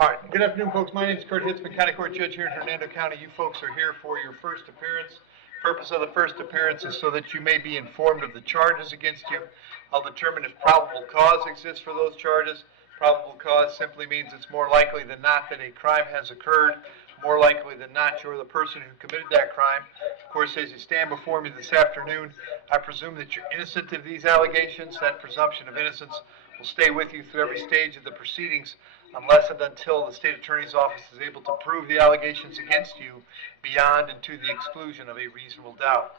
All right, good afternoon, folks. My name is Kurt Hitzemann, County Court Judge here in Hernando County. You folks are here for your first appearance. Purpose of the first appearance is so that you may be informed of the charges against you. I'll determine if probable cause exists for those charges. Probable cause simply means it's more likely than not that a crime has occurred. More likely than not, you're the person who committed that crime. Of course, as you stand before me this afternoon, I presume that you're innocent of these allegations. That presumption of innocence will stay with you through every stage of the proceedings unless and until the state attorney's office is able to prove the allegations against you beyond and to the exclusion of a reasonable doubt.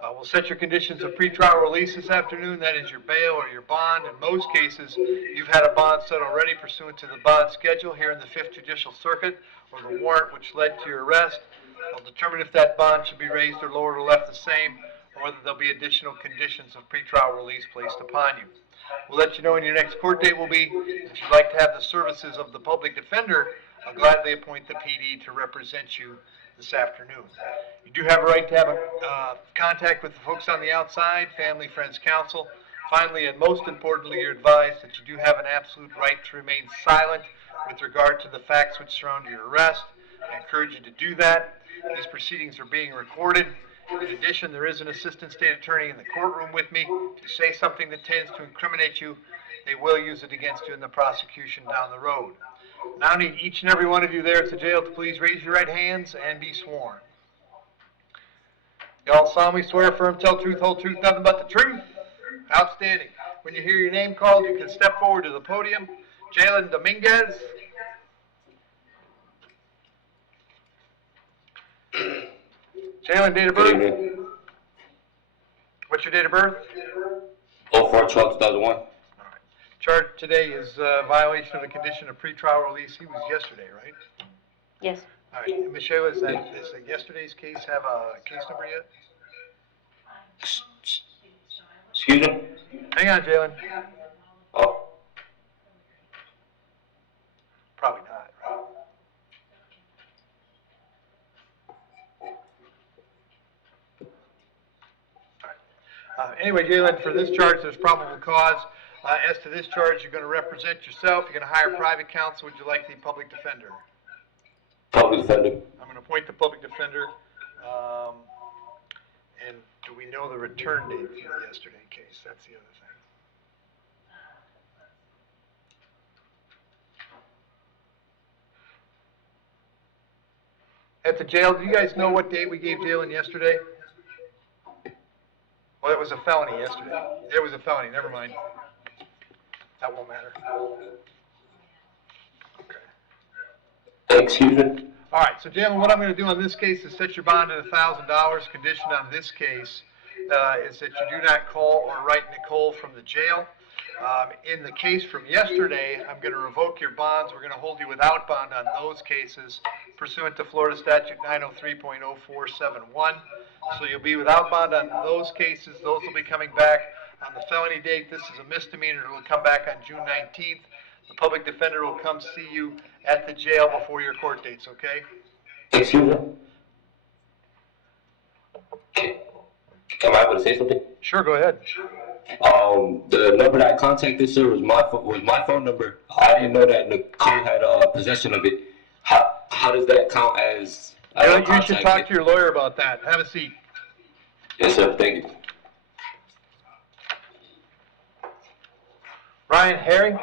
We'll set your conditions of pretrial release this afternoon. That is your bail or your bond. In most cases, you've had a bond set already pursuant to the bond schedule here in the 5th Judicial Circuit, or the warrant which led to your arrest. I'll determine if that bond should be raised or lowered or left the same, or whether there'll be additional conditions of pretrial release placed upon you. We'll let you know when your next court date will be. If you'd like to have the services of the public defender, I'll gladly appoint the PD to represent you this afternoon. You do have a right to have contact with the folks on the outside, family, friends, counsel. Finally, and most importantly, you're advised that you do have an absolute right to remain silent with regard to the facts which surround your arrest. I encourage you to do that. These proceedings are being recorded. In addition, there is an assistant state attorney in the courtroom with me. If you say something that tends to incriminate you, they will use it against you in the prosecution down the road. Now I need each and every one of you there at the jail to please raise your right hands and be sworn. You all solemnly swear, affirm, tell truth, whole truth, nothing but the truth? Outstanding. When you hear your name called, you can step forward to the podium. Jalen Dominguez. Jalen, date of birth? What's your date of birth? 04/12/2001. All right. Charge today is violation of the condition of pretrial release. He was yesterday, right? Yes. All right. Michelle, is yesterday's case have a case number yet? Excuse me? Hang on, Jalen. Oh. Probably not, right? Anyway, Jalen, for this charge, there's probable cause. As to this charge, you're going to represent yourself. You're going to hire private counsel. Would you like the public defender? Public defender. I'm going to appoint the public defender. And do we know the return date for the yesterday case? That's the other thing. At the jail, do you guys know what date we gave Jalen yesterday? Well, it was a felony yesterday. It was a felony. Never mind. That won't matter. Okay. Excuse me? All right. So, Jalen, what I'm going to do on this case is set your bond at $1,000. Condition on this case is that you do not call or write Nicole from the jail. In the case from yesterday, I'm going to revoke your bonds. We're going to hold you without bond on those cases pursuant to Florida Statute 903.0471. So you'll be without bond on those cases. Those will be coming back on the felony date. This is a misdemeanor. It will come back on June 19th. The public defender will come see you at the jail before your court dates, okay? Excuse me? Am I able to say something? Sure, go ahead. The number that I contacted, sir, was my phone number. I didn't know that Nicole had possession of it. How does that count as? You should talk to your lawyer about that. Have a seat. Yes, sir. Thank you. Ryan Herring.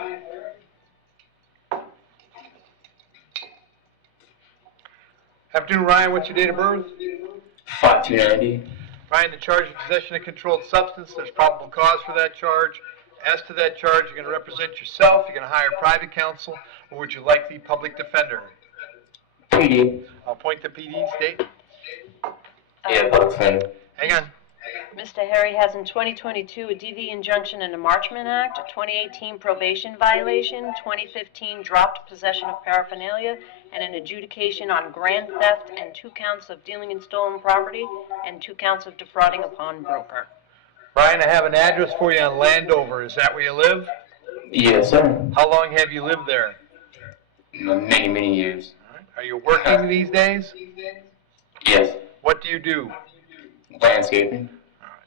Afternoon, Ryan. What's your date of birth? 5290. Ryan, the charge of possession of controlled substance, there's probable cause for that charge. As to that charge, you're going to represent yourself, you're going to hire private counsel, or would you like the public defender? PD. I'll appoint the PD. State. Yeah, public defender. Hang on. Mr. Harry has in 2022 a DV injunction and Marchman Act, 2018 probation violation, 2015 dropped possession of paraphernalia, and an adjudication on grand theft and 2 counts of dealing in stolen property and 2 counts of defrauding a pawnbroker. Brian, I have an address for you on Landover. Is that where you live? Yes, sir. How long have you lived there? Many, many years. All right. Are you working these days? Yes. What do you do? Landscaping. All right.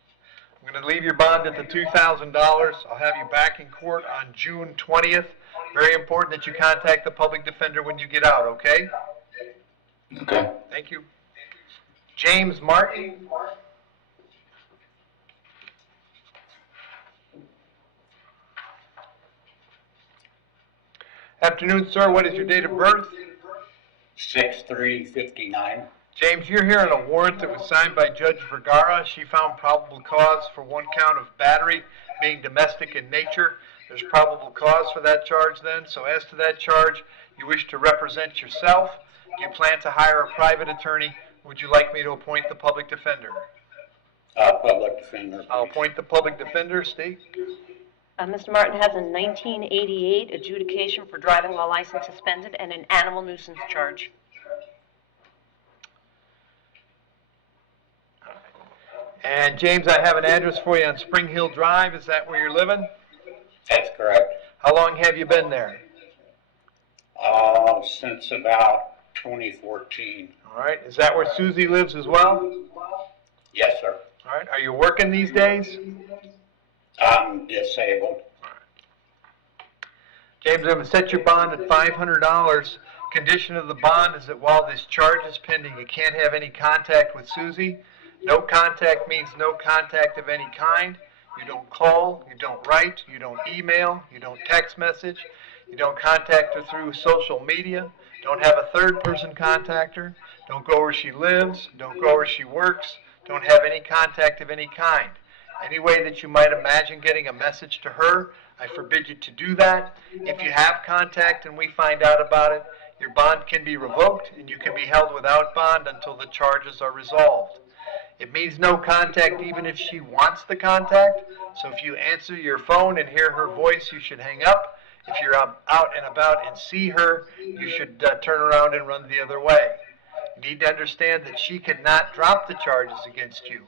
I'm going to leave your bond at the $2,000. I'll have you back in court on June 20th. Very important that you contact the public defender when you get out, okay? Okay. Thank you. James Martin. Afternoon, sir. What is your date of birth? 6/3/59. James, you're here on a warrant that was signed by Judge Vergara. She found probable cause for one count of battery being domestic in nature. There's probable cause for that charge then. So as to that charge, you wish to represent yourself. Do you plan to hire a private attorney? Would you like me to appoint the public defender? Public defender. I'll appoint the public defender. State. Mr. Martin has a 1988 adjudication for driving while license suspended and an animal nuisance charge. And James, I have an address for you on Spring Hill Drive. Is that where you're living? That's correct. How long have you been there? Since about 2014. All right. Is that where Susie lives as well? Yes, sir. All right. Are you working these days? I'm disabled. James, I'm going to set your bond at $500. Condition of the bond is that while this charge is pending, you can't have any contact with Susie. No contact means no contact of any kind. You don't call, you don't write, you don't email, you don't text message, you don't contact her through social media, don't have a third person contact her, don't go where she lives, don't go where she works, don't have any contact of any kind. Any way that you might imagine getting a message to her, I forbid you to do that. If you have contact and we find out about it, your bond can be revoked and you can be held without bond until the charges are resolved. It means no contact even if she wants the contact. So if you answer your phone and hear her voice, you should hang up. If you're out and about and see her, you should turn around and run the other way. You need to understand that she cannot drop the charges against you.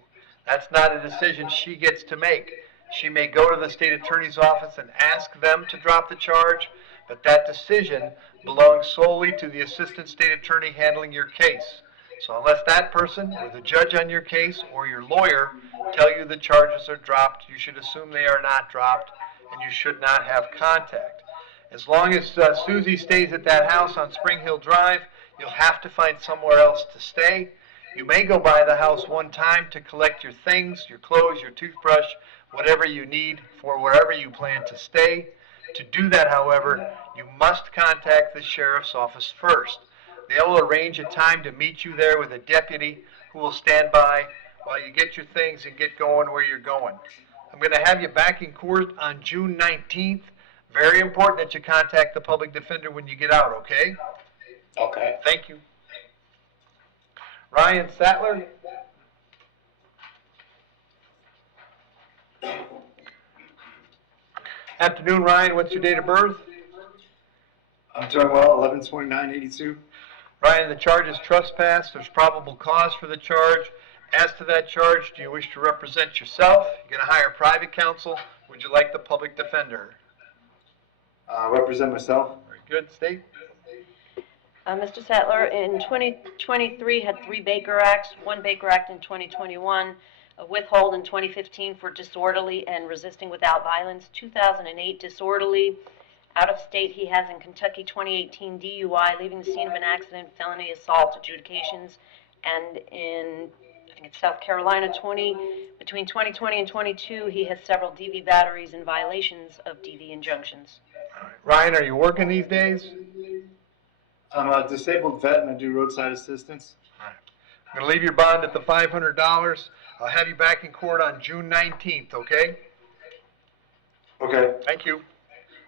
That's not a decision she gets to make. She may go to the state attorney's office and ask them to drop the charge, but that decision belongs solely to the assistant state attorney handling your case. So unless that person or the judge on your case or your lawyer tell you the charges are dropped, you should assume they are not dropped and you should not have contact. As long as Susie stays at that house on Spring Hill Drive, you'll have to find somewhere else to stay. You may go by the house one time to collect your things, your clothes, your toothbrush, whatever you need for wherever you plan to stay. To do that, however, you must contact the sheriff's office first. They'll arrange a time to meet you there with a deputy who will stand by while you get your things and get going where you're going. I'm going to have you back in court on June 19th. Very important that you contact the public defender when you get out, okay? Okay. Thank you. Ryan Sattler. Afternoon, Ryan. What's your date of birth? I'm doing well, 11/29/82. Ryan, the charge is trespass. There's probable cause for the charge. As to that charge, do you wish to represent yourself? You're going to hire private counsel. Would you like the public defender? Represent myself. Very good. State. Mr. Sattler, in 2023 had 3 Baker Acts, 1 Baker Act in 2021, a withhold in 2015 for disorderly and resisting without violence, 2008 disorderly. Out of state, he has in Kentucky 2018 DUI, leaving the scene of an accident, felony assault adjudications, and in, I think it's South Carolina, between 2020 and 22, he has several DV batteries and violations of DV injunctions. Ryan, are you working these days? I'm a disabled vet and I do roadside assistance. I'm going to leave your bond at the $500. I'll have you back in court on June 19th, okay? Okay. Thank you.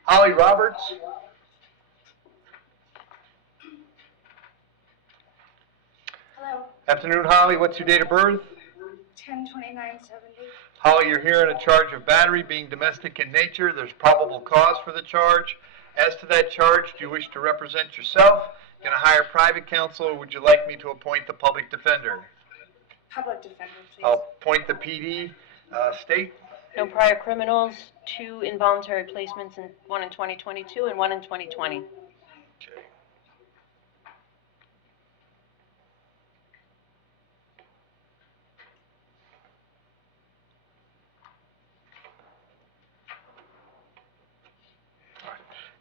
Holly Roberts. Hello, Afternoon, Holly. What's your date of birth? 10/29/70. Holly, you're here in a charge of battery being domestic in nature. There's probable cause for the charge. As to that charge, do you wish to represent yourself? You're going to hire private counsel, or would you like me to appoint the public defender? Public defender, please. I'll appoint the PD. State. No prior criminals, 2 involuntary placements, and 1 in 2022 and 1 in 2020.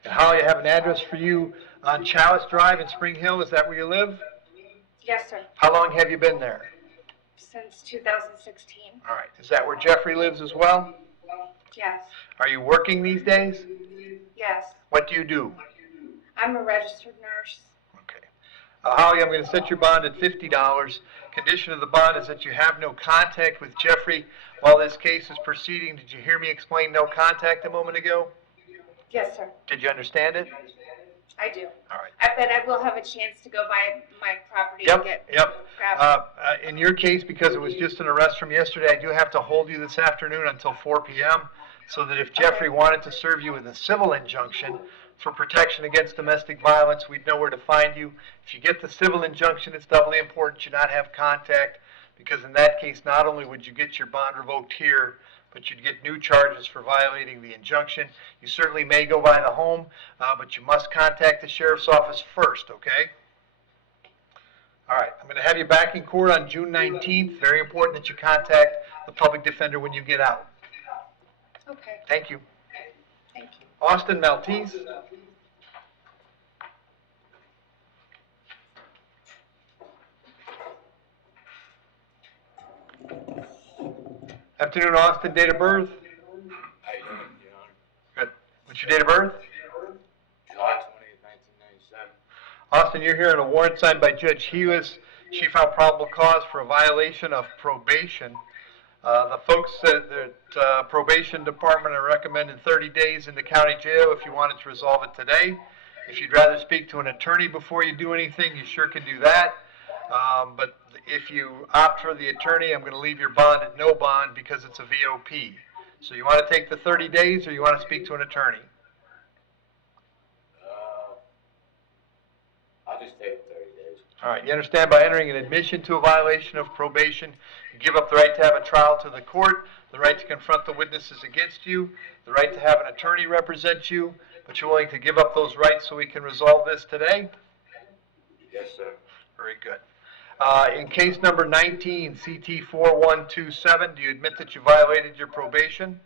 Okay. Holly, I have an address for you on Chalice Drive in Spring Hill. Is that where you live? Yes, sir. How long have you been there? Since 2016. All right. Is that where Jeffrey lives as well? Yes. Are you working these days? Yes. What do you do? I'm a registered nurse. Okay. Holly, I'm going to set your bond at $50. Condition of the bond is that you have no contact with Jeffrey while this case is proceeding. Did you hear me explain no contact a moment ago? Yes, sir. Did you understand it? I do. All right. But I will have a chance to go by my property and get Yep. grab. In your case, because it was just an arrest from yesterday, I do have to hold you this afternoon until 4 p.m. so that if Jeffrey wanted to serve you with a civil injunction for protection against domestic violence, we'd know where to find you. If you get the civil injunction, it's doubly important you not have contact, because in that case, not only would you get your bond revoked here, but you'd get new charges for violating the injunction. You certainly may go by the home, but you must contact the sheriff's office first, okay? All right, I'm going to have you back in court on June 19th. Very important that you contact the public defender when you get out. Okay. Thank you. Thank you. Austin Maltese. Afternoon, Austin. Date of birth? How you doing, Your Honor? Good. What's your date of birth? July 20th, 1997. Austin, you're here on a warrant signed by Judge Hewis. She found probable cause for a violation of probation. The folks at the probation department are recommending 30 days in the county jail if you wanted to resolve it today. If you'd rather speak to an attorney before you do anything, you sure can do that. But if you opt for the attorney, I'm going to leave your bond at no bond because it's a VOP. So you want to take the 30 days or you want to speak to an attorney? I'll just take 30 days. All right, you understand by entering an admission to a violation of probation, you give up the right to have a trial to the court, the right to confront the witnesses against you, the right to have an attorney represent you, but you're willing to give up those rights so we can resolve this today? Yes, sir. Very good. In case number 19, CT 4127, do you admit that you violated your probation?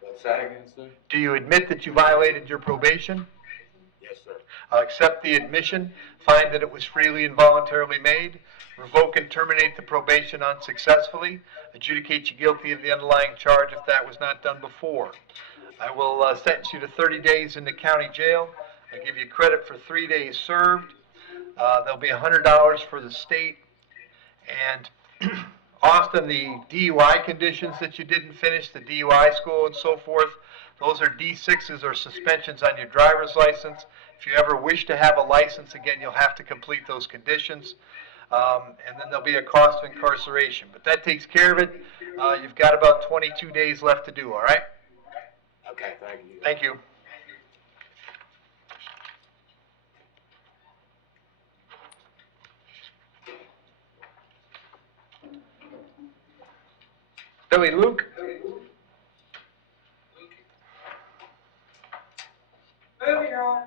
What's that again, sir? Do you admit that you violated your probation? Yes, sir. Accept the admission, find that it was freely and voluntarily made, revoke and terminate the probation unsuccessfully, adjudicate you guilty of the underlying charge if that was not done before. I will sentence you to 30 days in the county jail. I'll give you credit for 3 days served. There'll be $100 for the state. And Austin, the DUI conditions that you didn't finish, the DUI school and so forth, those are D6s or suspensions on your driver's license. If you ever wish to have a license again, you'll have to complete those conditions. And then there'll be a cost of incarceration. But that takes care of it. You've got about 22 days left to do, all right? Okay, thank you. Thank you. Billy Luke. Move, Your Honor.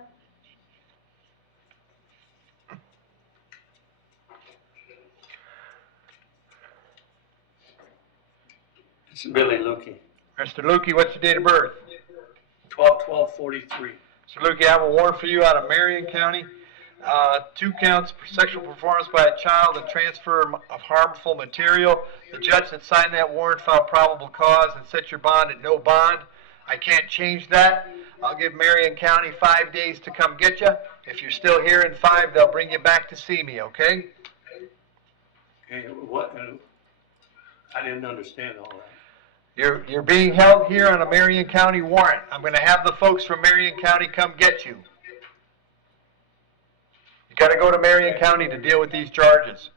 It's Billy Lukey, Mr. Lukey, what's your date of birth? 12/12/43. Mr. Lukey, I have a warrant for you out of Marion County. 2 counts for sexual performance by a child and transfer of harmful material. The judge that signed that warrant found probable cause and set your bond at no bond. I can't change that. I'll give Marion County 5 days to come get you. If you're still here in 5, they'll bring you back to see me, okay? Okay, what? I didn't understand all that. You're being held here on a Marion County warrant. I'm going to have the folks from Marion County come get you. You got to go to Marion County to deal with these charges.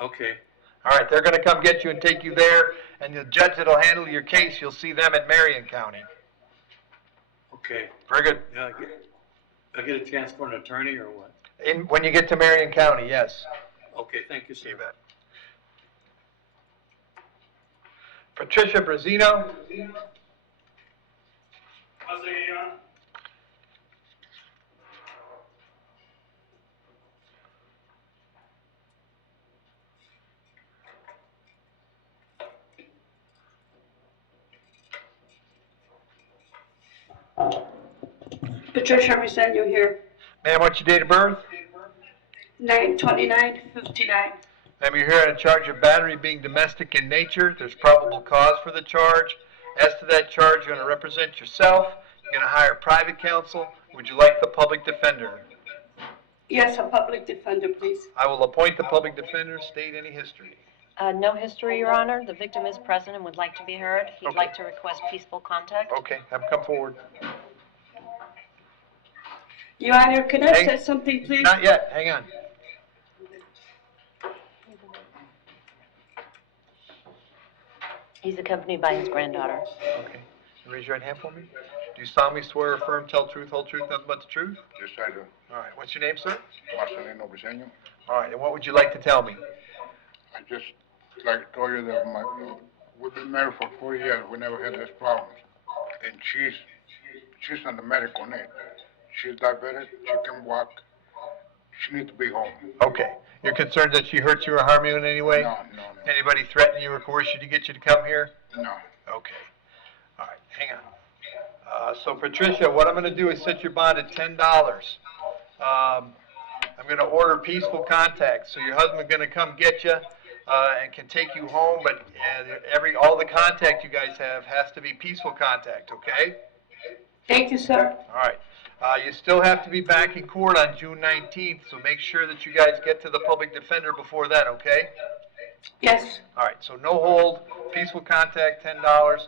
Okay, All right, they're going to come get you and take you there, and the judge that'll handle your case, you'll see them at Marion County. okay. Very good. Yeah, I get a chance for an attorney or what? When you get to Marion County, yes. Okay, thank you, sir. You bet. Patricia Brazino. Patricia Briseño here, Ma'am, what's your date of birth? 9/29/59. Ma'am, you're here on a charge of battery being domestic in nature. There's probable cause for the charge. As to that charge, you're going to represent yourself. You're going to hire private counsel. Would you like the public defender? Yes, a public defender, please. I will appoint the public defender. State any history. No history, Your Honor. The victim is present and would like to be heard. He'd Okay. like to request peaceful contact. Okay, have him come forward. Your Honor, can I Hang- say something, please? Not yet, hang on. He's accompanied by his granddaughter. Okay. Raise your right hand for me. Do you solemnly swear or affirm, tell truth, whole truth, nothing but the truth? Yes, I do. All right, what's your name, sir? Marcelino Briseño. All right, and what would you like to tell me? I just like to tell you that we've been married for 4 years. We never had these problems. And she's on the medical need. She's diabetic. She can walk. She needs to be home. Okay. You're concerned that she hurt you or harmed you in any way? No. Anybody threaten you or coerce you to get you to come here? No. Okay. All right, hang on. So Patricia, what I'm going to do is set your bond at $10. I'm going to order peaceful contact. So your husband's going to come get you and can take you home, but all the contact you guys have has to be peaceful contact, okay? Thank you, sir. All right. You still have to be back in court on June 19th, so make sure that you guys get to the public defender before then, okay? Yes. All right, so no hold, peaceful contact, $10.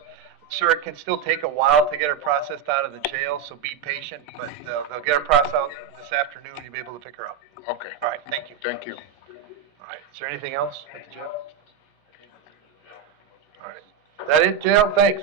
Sir, it can still take a while to get her processed out of the jail, so be patient, but they'll get her processed out this afternoon, you'll be able to pick her up. Okay. All right, thank you. Thank you. All right, is there anything else at the jail? All right. Is that it, jail? Thanks.